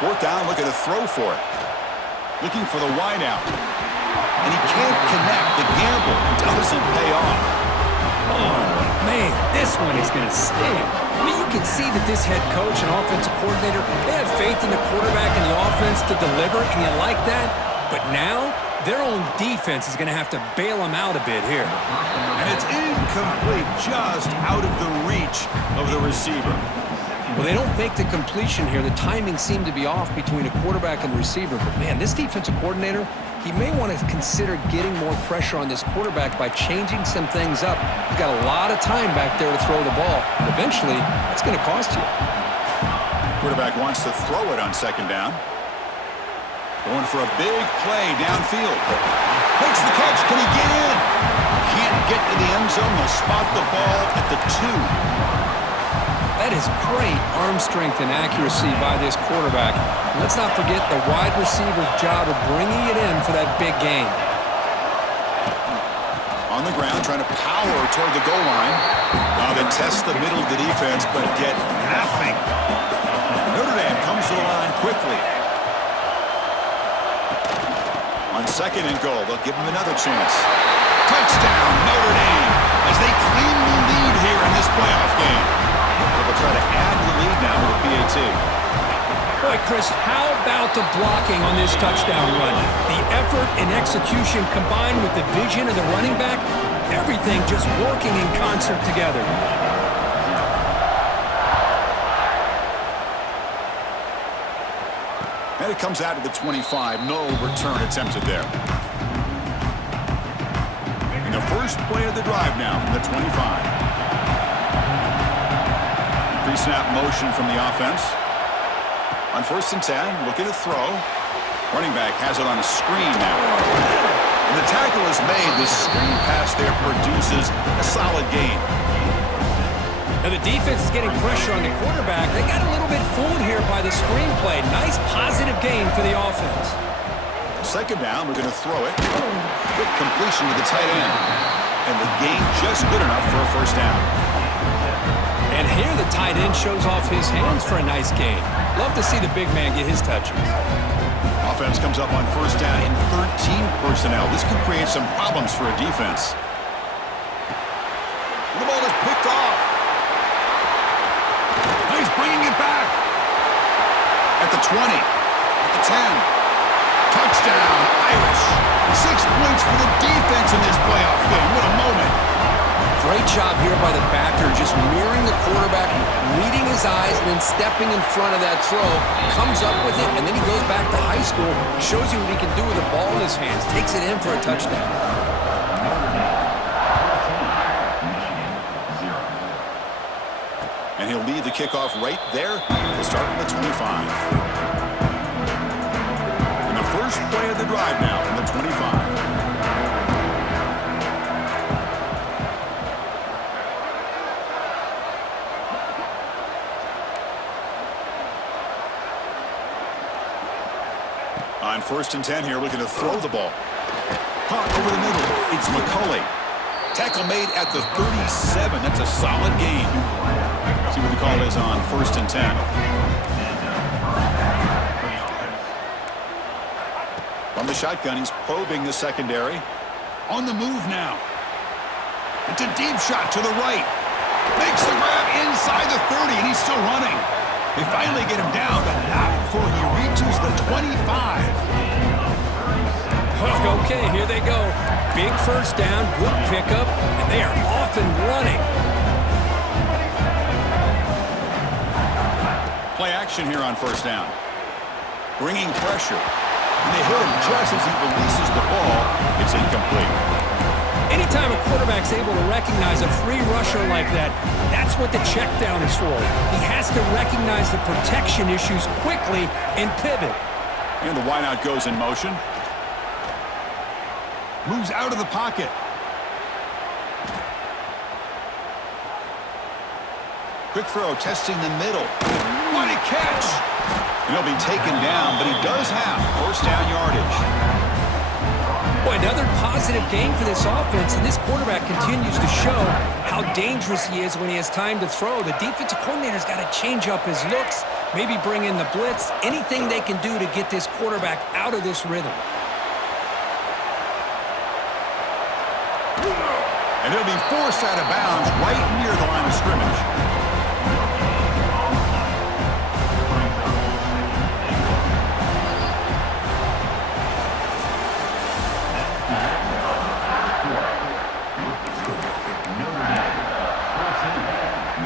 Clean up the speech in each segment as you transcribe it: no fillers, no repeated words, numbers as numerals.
Fourth down, looking to throw for it. Looking for the wide out. And he can't connect. The gamble doesn't pay off. Oh, man, this one is going to sting. I mean, you can see that this head coach and offensive coordinator, they have faith in the quarterback and the offense to deliver, and you like that. But now, their own defense is going to have to bail them out a bit here. And it's incomplete, just out of the reach of the receiver. Well, they don't make the completion here. The timing seemed to be off between a quarterback and receiver. But, man, this defensive coordinator, he may want to consider getting more pressure on this quarterback by changing some things up. He's got a lot of time back there to throw the ball. And eventually, it's going to cost you. Quarterback wants to throw it on second down. Going for a big play downfield. Makes the catch. Can he get in? Can't get to the end zone. They'll spot the ball at the 2. That is great arm strength and accuracy by this quarterback. And let's not forget the wide receiver's job of bringing it in for that big gain. On the ground, trying to power toward the goal line. Now they test the middle of the defense, but get nothing. Notre Dame comes to the line quickly. On second and goal, they'll give him another chance. Touchdown, Notre Dame, as they claim the lead here in this playoff game. They'll try to add the lead now with a PAT. Boy, Chris, how about the blocking on this touchdown run? The effort and execution combined with the vision of the running back, everything just working in concert together. And it comes out of the 25. No return attempted there. And the first play of the drive now from the 25. Pre-snap motion from the offense. On 1st and 10, looking to throw. Running back has it on a screen now. And the tackle is made. The screen pass there produces a solid gain. Now the defense is getting pressure on the quarterback. They got a little bit fooled here by the screenplay. Nice positive gain for the offense. Second down, we're going to throw it. Quick completion to the tight end. And the gain just good enough for a first down. And here the tight end shows off his hands for a nice gain. Love to see the big man get his touches. Offense comes up on first down in 13 personnel. This can create some problems for a defense. The ball is picked off. He's bringing it back. At the 20. At the 10. Touchdown, Irish. 6 points for the defense in this playoff game. What a moment. Great job here by the backer, just mirroring the quarterback, reading his eyes, and then stepping in front of that throw. Comes up with it, and then he goes back to high school, shows you what he can do with the ball in his hands, takes it in for a touchdown. And he'll lead the kickoff right there. We'll start from the 25. And the first play of the drive now from the 25. On 1st and 10 here, looking to throw the ball. Caught over the middle. It's McCulley. Tackle made at the 37. That's a solid gain. See what the call is on 1st and 10. From the shotgun, he's probing the secondary. On the move now. It's a deep shot to the right. Makes the grab inside the 30, and he's still running. They finally get him down, but not before he reaches the 25. Okay, here they go. Big first down, good pickup, and they are off and running. Play action here on first down. Bringing pressure. And they hit him just as he releases the ball. It's incomplete. Anytime a quarterback's able to recognize a free rusher like that, that's what the check down is for. He has to recognize the protection issues quickly and pivot. And the wideout goes in motion. Moves out of the pocket. Quick throw, testing the middle. What a catch! And he'll be taken down, but he does have first down yardage. Boy, another positive game for this offense, and this quarterback continues to show how dangerous he is when he has time to throw. The defensive coordinator's got to change up his looks maybe bring in the blitz, anything they can do to get this quarterback out of this rhythm. And it'll be forced out of bounds right near the line of scrimmage.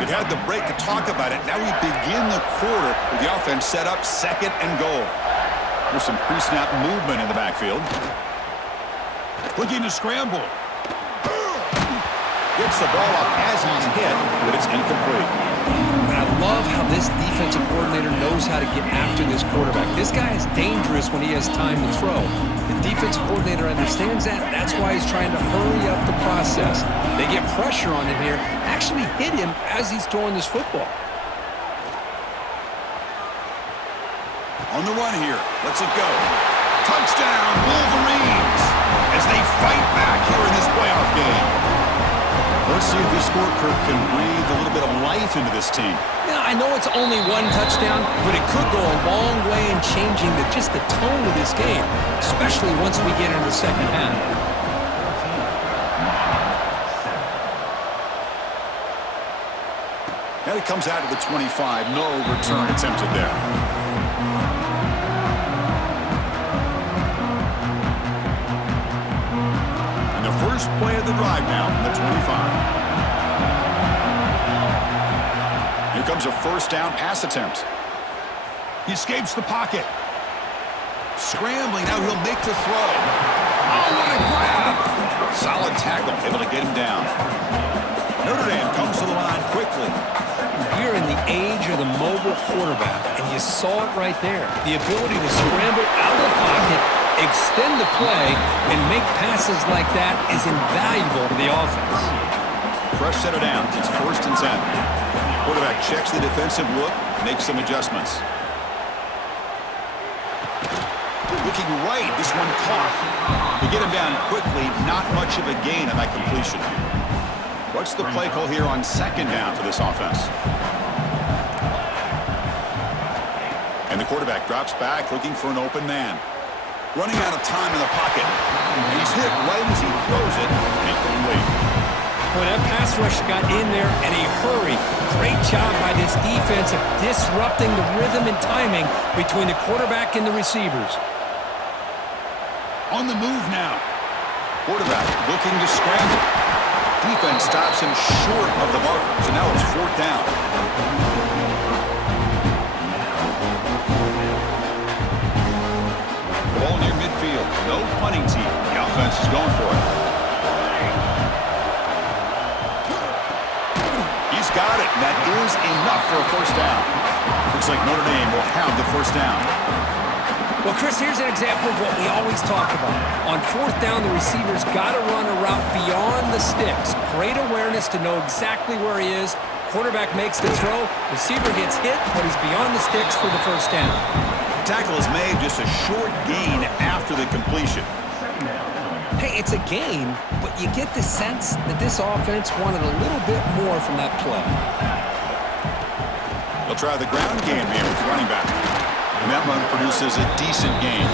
We've had the break to talk about it. Now we begin the quarter with the offense set up 2nd and goal. There's some pre-snap movement in the backfield. Looking to scramble. Gets the ball off as he's hit, but it's incomplete. And I love how this defensive coordinator knows how to get after this quarterback. This guy is dangerous when he has time to throw. The defensive coordinator understands that. That's why he's trying to hurry up the process. They get pressure on him here, actually hit him as he's throwing this football. On the run here. Let's it go. Touchdown, Wolverines, as they fight back here in this playoff game. Let's see if this score, Kirk, can breathe a little bit of life into this team. Yeah, I know it's only one touchdown, but it could go a long way in changing just the tone of this game, especially once we get into the second half. Now he comes out to the 25. No return attempted there. First play of the drive now from the 25. Here comes a first down pass attempt. He escapes the pocket. Scrambling, now he'll make the throw. Oh, what a grab! Solid tackle, able to get him down. Notre Dame comes to the line quickly. We're in the age of the mobile quarterback, and you saw it right there. The ability to scramble out of the pocket, extend the play, and make passes like that is invaluable to the offense. Fresh set of downs. It's 1st and 10. Quarterback checks the defensive look, makes some adjustments. Looking right, this one caught. To get him down quickly, not much of a gain on that completion. What's the play call here on 2nd down for this offense? And the quarterback drops back, looking for an open man. Running out of time in the pocket. He's hit right as he throws it. Incomplete. Boy, that pass rush got in there in a hurry. Great job by this defense of disrupting the rhythm and timing between the quarterback and the receivers. On the move now. Quarterback looking to scramble. Defense stops him short of the mark, so now it's 4th down. Ball near midfield. No punting team. The offense is going for it. He's got it. And that is enough for a first down. Looks like Notre Dame will have the first down. Well, Chris, here's an example of what we always talk about. On 4th down, the receiver's got to run a route beyond the sticks. Great awareness to know exactly where he is. Quarterback makes the throw. Receiver gets hit, but he's beyond the sticks for the first down. Tackle is made, just a short gain after the completion. Hey, it's a gain, but you get the sense that this offense wanted a little bit more from that play. They'll try the ground game here with the running back. And that run produces a decent gain.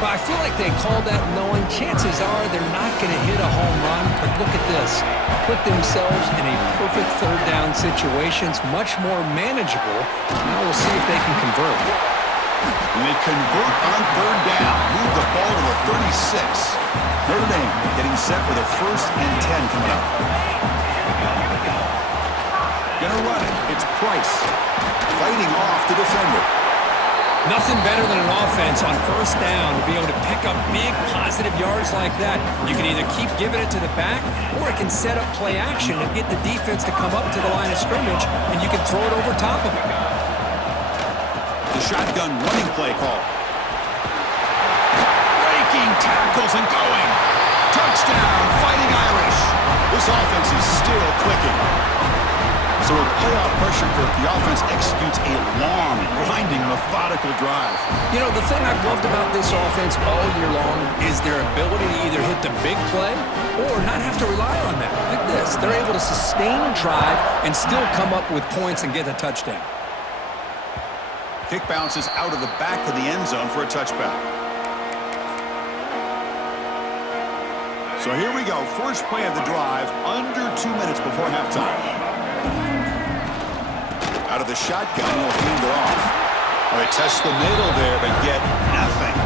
But I feel like they called that knowing chances are they're not going to hit a home run. But look at this. Put themselves in a perfect 3rd down situation. It's much more manageable. Now we'll see if they can convert. And they convert on 3rd down. Move the ball to the 36. Notre Dame getting set with a 1st and 10 coming up. Gonna run it. It's Price. Fighting off the defender. Nothing better than an offense on 1st down to be able to pick up big positive yards like that. You can either keep giving it to the back, or it can set up play action and get the defense to come up to the line of scrimmage, and you can throw it over top of it. The shotgun running play call. Breaking tackles and going. Touchdown, Fighting Irish. This offense is still clicking. So with playoff pressure, Kirk, the offense executes a long, grinding, methodical drive. You know, the thing I've loved about this offense all year long is their ability to either hit the big play or not have to rely on that. Like this. They're able to sustain a drive and still come up with points and get a touchdown. Kick bounces out of the back of the end zone for a touchback. So here we go. First play of the drive, under 2 minutes before halftime. Out of the shotgun, he'll hand it off. They test the middle there, but get nothing.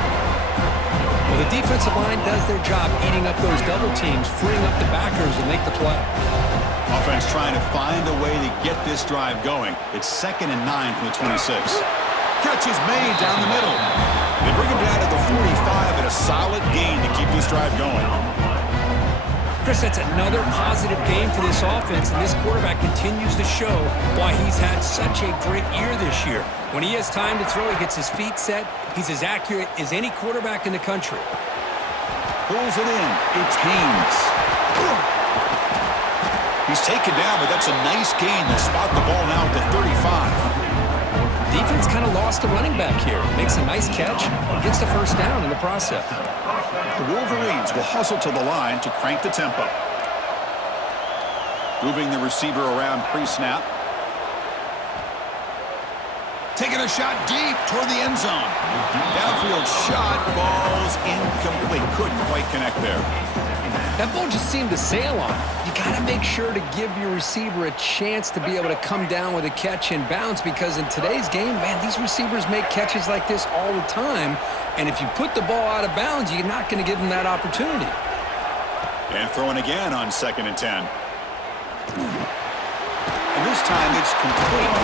Well, the defensive line does their job eating up those double teams, freeing up the backers and make the play. Offense trying to find a way to get this drive going. It's 2nd and 9 from the 26. Catch is made down the middle. They bring him down to the 45 and a solid gain to keep this drive going. Chris, that's another positive game for this offense, and this quarterback continues to show why he's had such a great year this year. When he has time to throw, he gets his feet set. He's as accurate as any quarterback in the country. Pulls it in. It's Haynes. He's taken down, but that's a nice gain. They'll spot the ball now at the 35. Defense kind of lost a running back here. Makes a nice catch and gets the first down in the process. The Wolverines will hustle to the line to crank the tempo. Moving the receiver around pre-snap. Taking a shot deep toward the end zone. Downfield shot falls incomplete. Couldn't quite connect there. That ball just seemed to sail on. You got to make sure to give your receiver a chance to be able to come down with a catch and bounce, because in today's game, man, these receivers make catches like this all the time. And if you put the ball out of bounds, you're not going to give them that opportunity. And throwing again on 2nd and 10. And this time it's complete.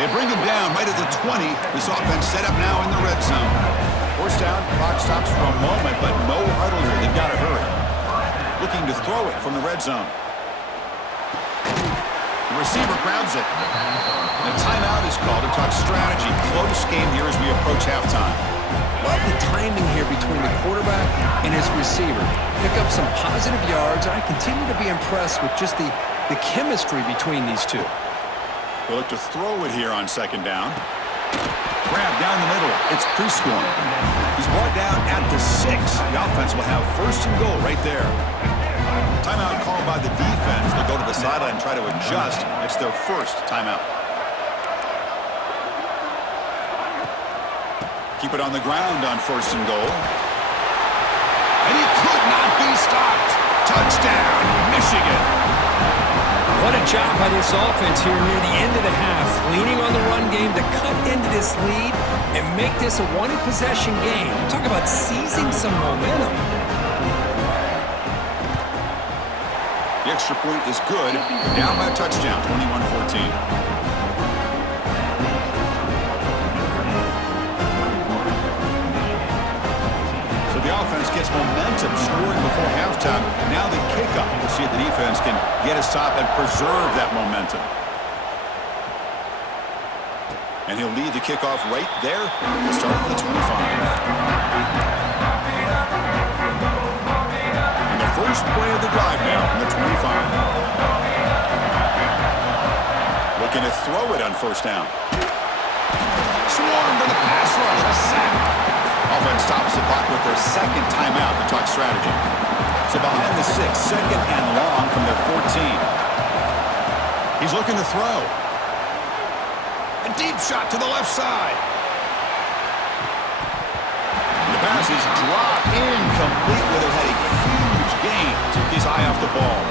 They bring him down right at the 20. This offense set up now in the red zone. First down, clock stops for a moment, but no huddle here. They've got to hurry. Looking to throw it from the red zone. The receiver grabs it. And a timeout is called to talk strategy. Close game here as we approach halftime. Love the timing here between the quarterback and his receiver. Pick up some positive yards. I continue to be impressed with just the chemistry between these two. They look to throw it here on 2nd down. Grab down the middle. It's Prescorn. He's brought down at the 6. The offense will have 1st and goal right there. Timeout called by the defense. They'll go to the sideline and try to adjust. It's their first timeout. Keep it on the ground on 1st and goal. And he could not be stopped. Touchdown, Michigan. What a job by this offense here near the end of the half, leaning on the run game to cut into this lead and make this a one-possession game. Talk about seizing some momentum. The extra point is good. Down by a touchdown, 21-14. So the offense gets momentum, scoring before halftime. Now the kickoff. We'll see if the defense can get a stop and preserve that momentum. And he'll lead the kickoff right there. We'll start at the 25. First play of the drive now from the 25. Looking to throw it on 1st down. Swarmed to the pass rush. A sack. Offense stops the clock with their 2nd timeout to talk strategy. So behind the 6, 2nd and long from their 14. He's looking to throw. A deep shot to the left side. The pass is dropped incomplete with it heading. Game. Took his eye off the ball.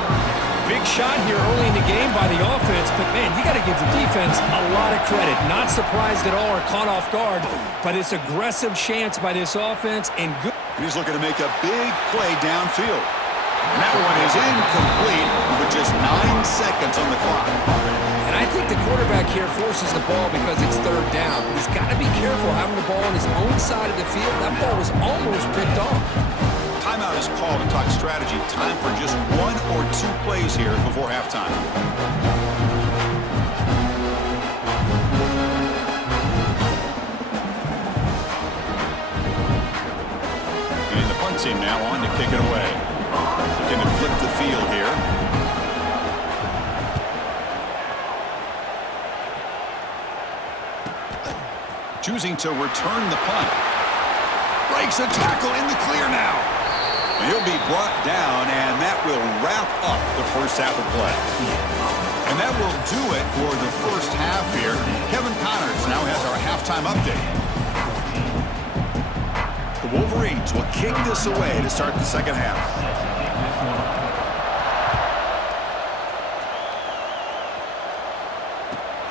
Big shot here early in the game by the offense, but man, you got to give the defense a lot of credit. Not surprised at all or caught off guard, but it's aggressive chance by this offense and good. He's looking to make a big play downfield. And that one is incomplete with just 9 seconds on the clock. And I think the quarterback here forces the ball because it's 3rd down. He's got to be careful having the ball on his own side of the field. That ball was almost picked off. Timeout is called to talk strategy. Time for just 1 or 2 plays here before halftime. And the punt team now on to kick it away. Looking to flip the field here. Choosing to return the punt. Breaks a tackle in the clear now. He'll be brought down, and that will wrap up the first half of play. And that will do it for the first half here. Kevin Connors now has our halftime update. The Wolverines will kick this away to start the second half.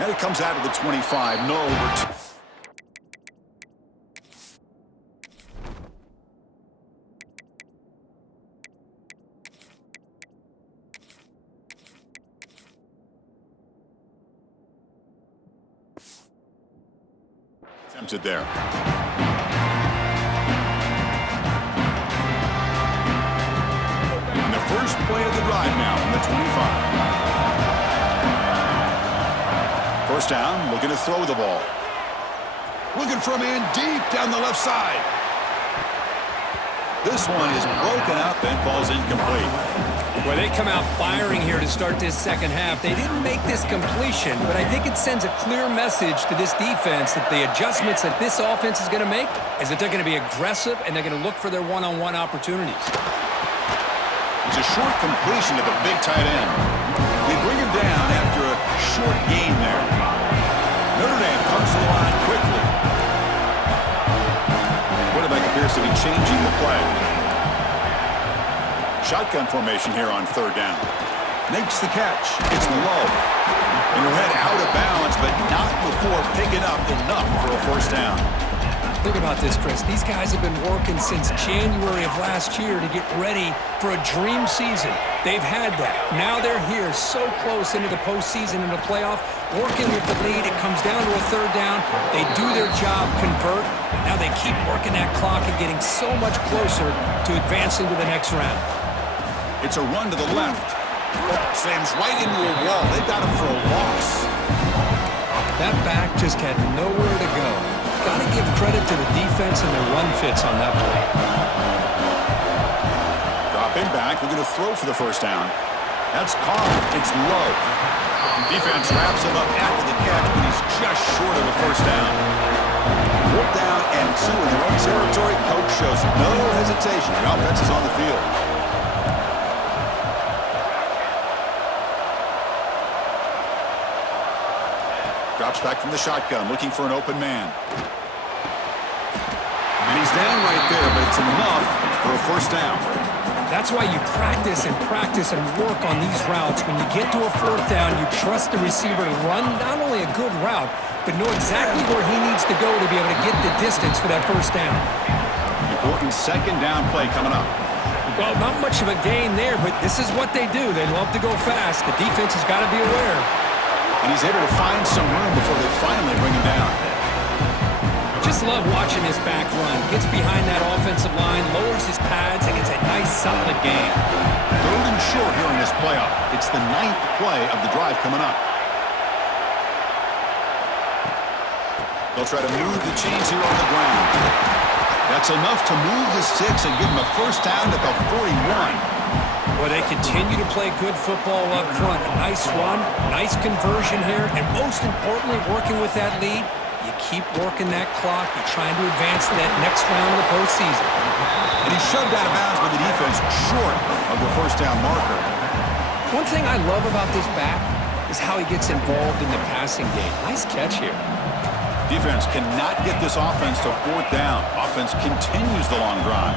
And it comes out of the 25. No overtime. Attempted there. And the first play of the drive now from the 25. First down, looking to throw the ball. Looking for a man deep down the left side. This one is broken up and falls incomplete. Well, they come out firing here to start this second half. They didn't make this completion, but I think it sends a clear message to this defense that the adjustments that this offense is going to make is that they're going to be aggressive and they're going to look for their one-on-one opportunities. It's a short completion to the big tight end. They bring him down after a short gain there. Notre Dame comes to the line quickly. Quarterback appears to be changing the play. Shotgun formation here on third down. Makes the catch. It's low. And he'll head out of bounds, but not before picking up enough for a first down. Think about this, Chris. These guys have been working since January of last year to get ready for a dream season. They've had that. Now they're here so close into the postseason and the playoff, working with the lead. It comes down to a third down. They do their job, convert. Now they keep working that clock and getting so much closer to advancing to the next round. It's a run to the left. Slams right into a wall. They've got him for a loss. That back just had nowhere to go. Got to give credit to the defense and their run fits on that play. Dropping back. We're going to throw for the first down. That's caught. It's low. Defense wraps him up after the catch, but he's just short of the first down. 4th down and 2 in their own territory. Coach shows no hesitation. The offense is on the field. Drops back from the shotgun, looking for an open man. And he's down right there, but it's enough for a first down. That's why you practice and work on these routes. When you get to a 4th down, you trust the receiver to run not only a good route, but know exactly where he needs to go to be able to get the distance for that first down. Important second down play coming up. Well, not much of a gain there, but this is what they do. They love to go fast. The defense has got to be aware. And he's able to find some room before they finally bring him down. Just love watching this back run. Gets behind that offensive line, lowers his pads, and gets a nice solid gain. 3rd and short here in this playoff. It's the 9th play of the drive coming up. They'll try to move the chains here on the ground. That's enough to move the sticks and give them a first down at the 41. Well, they continue to play good football up front. A nice run, nice conversion here, and most importantly, working with that lead, you keep working that clock. You're trying to advance to that next round of the postseason. And he's shoved out of bounds by the defense short of the first down marker. One thing I love about this back is how he gets involved in the passing game. Nice catch here. Defense cannot get this offense to 4th down. Offense continues the long drive.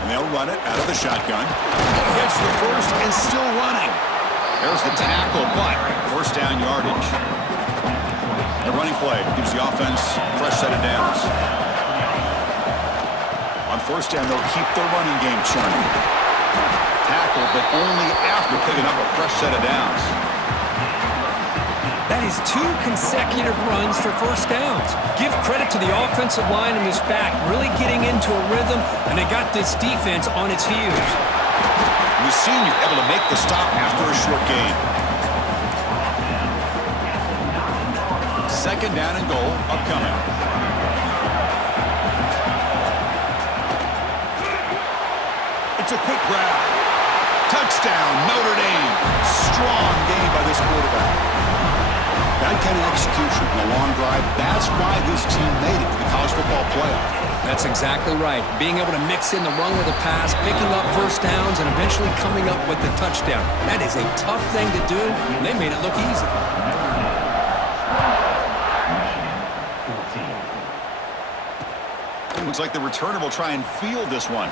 And they'll run it out of the shotgun. Gets the first and still running. There's the tackle, but first down yardage. The running play gives the offense a fresh set of downs. On first down, they'll keep their running game churning. Tackle, but only after picking up a fresh set of downs. That is 2 consecutive runs for first downs. Give credit to the offensive line and this back, really getting into a rhythm, and they got this defense on its heels. The senior able to make the stop after a short gain. 2nd down and goal upcoming. It's a quick grab. Touchdown, Notre Dame. Strong game by this quarterback. That kind of execution in a long drive, that's why this team made it to the college football playoff. That's exactly right. Being able to mix in the run with the pass, picking up first downs, and eventually coming up with the touchdown. That is a tough thing to do, and they made it look easy. Looks like the returner will try and field this one.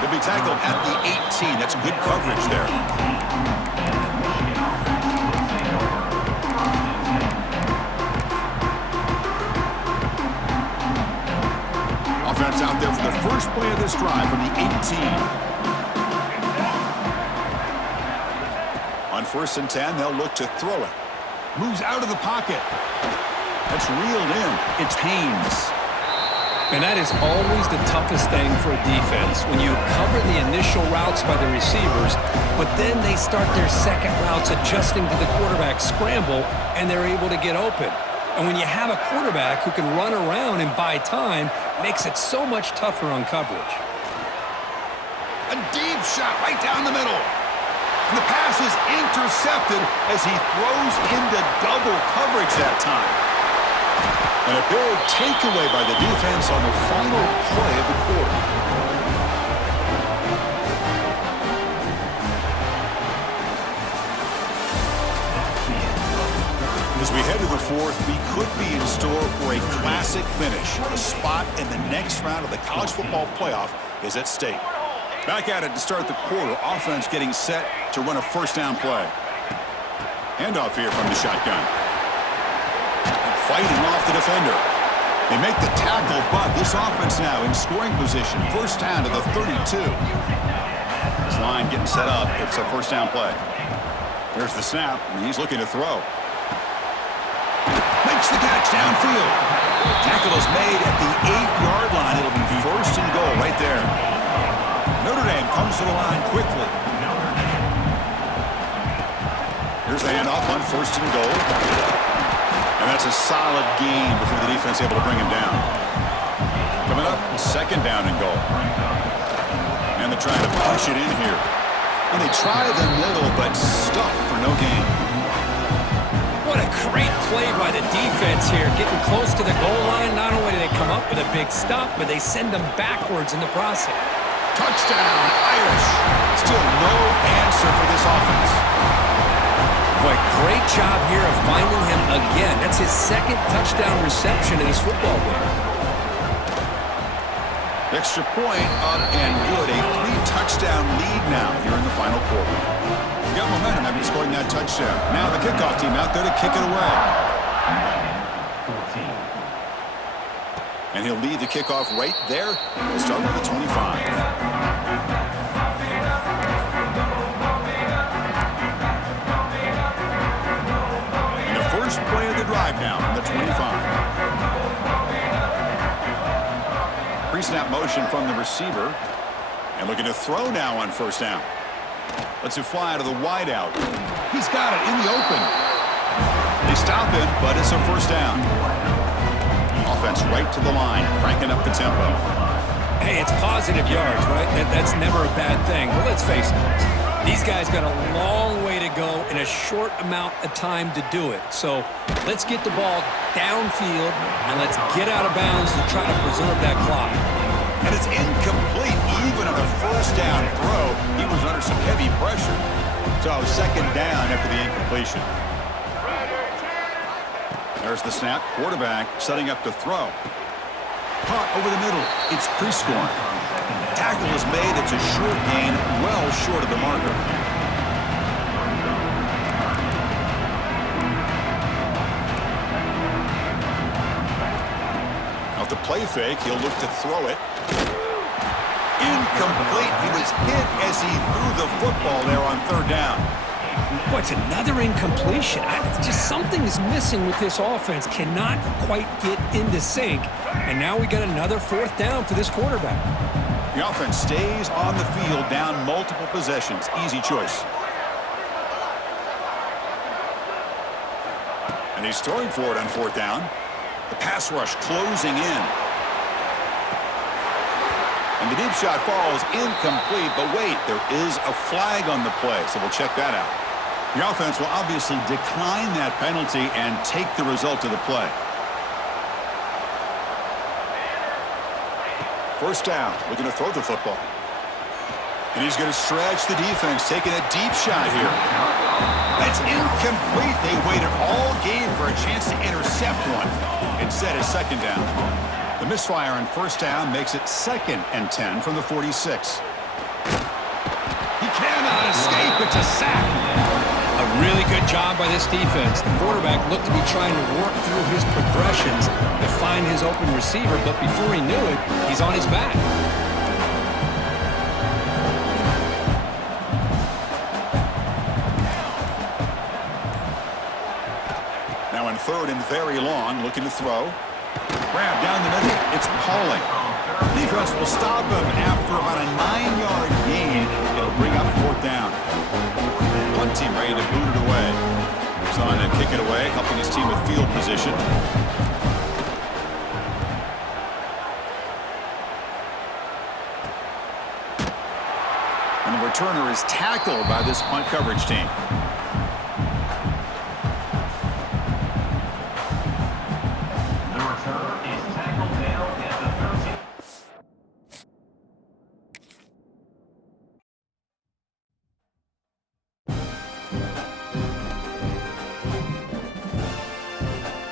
He'll be tackled at the 18. That's good coverage there. Offense out there for the first play of this drive from the 18. On 1st and 10, they'll look to throw it. Moves out of the pocket. That's reeled in. It's Haynes. And that is always the toughest thing for a defense, when you cover the initial routes by the receivers, but then they start their second routes adjusting to the quarterback scramble, and they're able to get open. And when you have a quarterback who can run around and buy time, it makes it so much tougher on coverage. A deep shot right down the middle. And the pass is intercepted as he throws into double coverage that time. And a big takeaway by the defense on the final play of the quarter. As we head to the fourth, we could be in store for a classic finish. A spot in the next round of the college football playoff is at stake. Back at it to start the quarter. Offense getting set to run a first down play. Handoff here from the shotgun. Fighting off the defender. They make the tackle, but this offense now in scoring position. First down to the 32. This line getting set up. It's a first down play. There's the snap, and he's looking to throw. Makes the catch downfield. Tackle is made at the 8-yard line. It'll be first and goal right there. Notre Dame comes to the line quickly. Here's the handoff on first and goal. And that's a solid gain before the defense able to bring him down. Coming up, second down and goal. And they're trying to push it in here. And they try the middle, but stuff for no gain. What a great play by the defense here. Getting close to the goal line, not only do they come up with a big stop, but they send them backwards in the process. Touchdown, Irish. Still no answer for this offense. Boy, great job here of finding him again. That's his second touchdown reception in his football game. Extra point up and good. A 3-touchdown lead now here in the final quarter. You got momentum after scoring that touchdown. Now the kickoff team out there to kick it away. And he'll lead the kickoff right there to start with the 25. Play of the drive now from the 25. Pre-snap motion from the receiver. And looking to throw now on first down. Lets it fly out of the wideout. He's got it in the open. They stop him, but it's a first down. Offense right to the line, cranking up the tempo. Hey, it's positive yards, right? That's never a bad thing. But let's face it. These guys got a long way to go in a short amount of time to do it. So let's get the ball downfield and let's get out of bounds to try to preserve that clock. And it's incomplete even on a first down throw. He was under some heavy pressure. So second down after the incompletion. There's the snap. Quarterback setting up to throw. Caught over the middle. It's pre-scoring. Tackle is made. It's a short gain, well short of the marker. Off the play fake, he'll look to throw it. Incomplete. He was hit as he threw the football there on third down. Boy, it's another incompletion. Just something is missing with this offense. Cannot quite get into sync. And now we got another fourth down for this quarterback. The offense stays on the field, down multiple possessions. Easy choice. And he's throwing for it on fourth down. The pass rush closing in. And the deep shot falls incomplete, but wait, there is a flag on the play, so we'll check that out. The offense will obviously decline that penalty and take the result of the play. First down, looking to throw the football. And he's going to stretch the defense, taking a deep shot here. That's incomplete. They waited all game for a chance to intercept one. Instead, it's second down. The misfire on first down makes it 2nd and 10 from the 46. He cannot escape. It's a sack. A really good job by this defense. The quarterback looked to be trying to work through his progressions to find his open receiver, but before he knew it, he's on his back. Now in 3rd and very long, looking to throw. Grab down the middle. It's Pauling. Defense will stop him after about a 9-yard gain. It'll bring up 4th down. Punt team ready to boot it away. He's on to kick it away, helping his team with field position. And the returner is tackled by this punt coverage team.